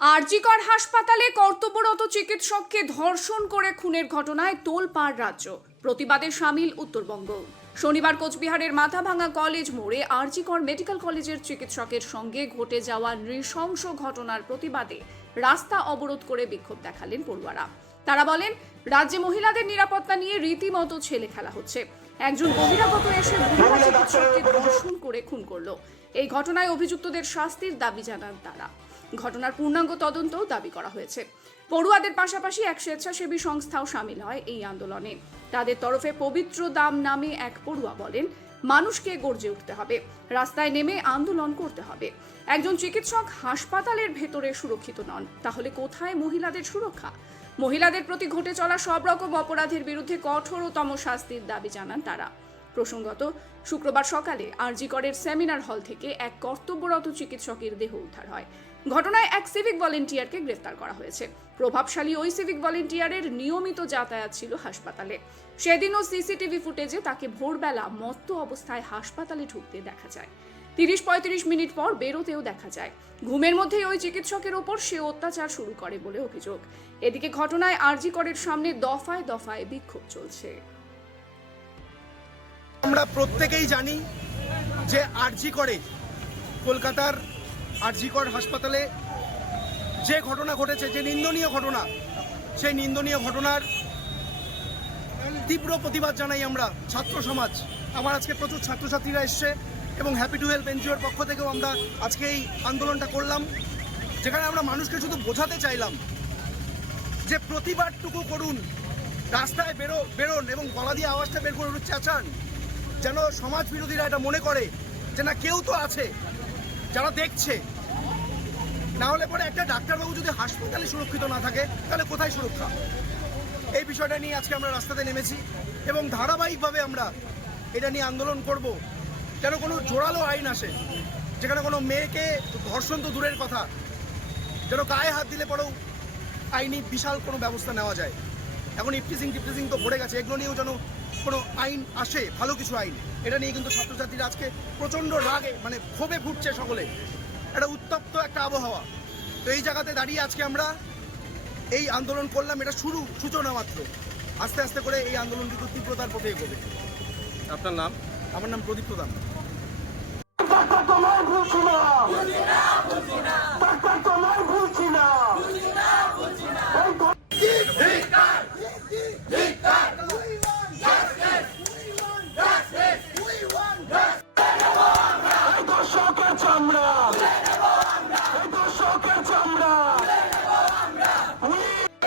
আরজিকর হাসপাতালে কর্তব্যরত চিকিৎসককে ধর্ষণ করে খুনের ঘটনায় তোলপাড় রাজ্য। প্রতিবাদে সামিল উত্তরবঙ্গ। শনিবার কোচবিহারের মাথাভাঙা কলেজ মোড়ে আরজিকর মেডিকেল কলেজের চিকিৎসকের সঙ্গে ঘটে যাওয়া নৃশংস ঘটনার প্রতিবাদে রাস্তা অবরোধ করে বিক্ষোভ দেখালেন পড়ুয়ারা। তারা বলেন, রাজ্যে মহিলাদের নিরাপত্তা নিয়ে রীতিমতো ছেলে খেলা হচ্ছে। একজন বহিরাগত এসে মহিলা চিকিৎসককে ধর্ষণ করে খুন করলো। এই ঘটনায় অভিযুক্তদের শাস্তির দাবি জানান তারা। ঘটনার পূর্ণাঙ্গ তদন্তও দাবি করা হয়েছে। পড়ুয়াদের পাশাপাশি এক স্বেচ্ছাসেবী সংস্থাও সামিল হয় এই আন্দোলনে। তাদের তরফে পবিত্র দাম নামে এক পড়ুয়া বলেন, মানুষকে গর্জে উঠতে হবে, রাস্তায় নেমে আন্দোলন করতে হবে। একজন চিকিৎসক হাসপাতালের ভেতরে সুরক্ষিত নন, তাহলে কোথায় মহিলাদের সুরক্ষা? মহিলাদের প্রতি ঘটে চলা সব রকম অপরাধের বিরুদ্ধে কঠোরতম শাস্তির দাবি জানান তারা। প্রসঙ্গত, শুক্রবার সকালে আরজিকরের সেমিনার হল থেকে এক কর্তব্যরত চিকিৎসকের দেহ উদ্ধার হয়। ঘটনায় এক সিভিক ভলেন্টিয়ারকে গ্রেফতার করা হয়েছে। প্রভাবশালী ওই সিভিক ভলেন্টিয়ারের নিয়মিত যাতায়াত ছিল হাসপাতালে। সেদিনও সিসিটিভি ফুটেজে তাকে ভোরবেলা মত্ত অবস্থায় হাসপাতালে ঢুকতে দেখা যায়। 30-35 মিনিট পর বেরোতেও দেখা যায়। ঘুমের মধ্যেই ওই চিকিৎসকের ওপর সে অত্যাচার শুরু করে বলে অভিযোগ। এদিকে ঘটনায় আরজিকরের সামনে দফায় দফায় বিক্ষোভ চলছে। আমরা প্রত্যেকেই জানি যে আরজিকরে, কলকাতার আরজিকর হাসপাতালে যে ঘটনা ঘটেছে, যে নিন্দনীয় ঘটনা, সেই নিন্দনীয় ঘটনার তীব্র প্রতিবাদ জানাই আমরা ছাত্র সমাজ। আমার আজকে প্রচুর ছাত্রছাত্রীরা এসছে এবং হ্যাপি টু হেল্প এনজিওর পক্ষ থেকেও আমরা আজকে এই আন্দোলনটা করলাম, যেখানে আমরা মানুষকে শুধু বোঝাতে চাইলাম যে প্রতিবাদটুকু করুন, রাস্তায় বেরোন এবং গলা দিয়ে আওয়াজটা বের করে চেঁচান, যেন সমাজ বিরোধীরা এটা মনে করে যে না, কেউ তো আছে যারা দেখছে। না হলে পরে একটা ডাক্তারবাবু যদি হাসপাতালে সুরক্ষিত না থাকে, তাহলে কোথায় সুরক্ষা? এই বিষয়টা নিয়ে আজকে আমরা রাস্তাতে নেমেছি এবং ধারাবাহিকভাবে আমরা এটা নিয়ে আন্দোলন করব, যেন কোনো জোরালো আইন আসে, যেখানে কোনো মেয়েকে ধর্ষণ তো দূরের কথা, যেন গায়ে হাত দিলে পরেও আইনি বিশাল কোনো ব্যবস্থা নেওয়া যায়। এখন টিপটিজিং তো ভরে গেছে, এগুলো নিয়েও যেন কোনো আইন আসে, ভালো কিছু আইন। এটা নিয়ে কিন্তু ছাত্রছাত্রীরা আজকে প্রচণ্ড রাগে, মানে ক্ষোভে ফুটছে সকলে, একটা উত্তপ্ত একটা আবহাওয়া। তো এই জায়গাতে দাঁড়িয়ে আজকে আমরা এই আন্দোলন করলাম। এটা সূচনা মাত্র, আস্তে আস্তে করে এই আন্দোলন কিন্তু তীব্রতার পথে এগোবে। আপনার নাম? আমার নাম প্রদীপ প্রধান।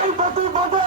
এই প্রতিবাদে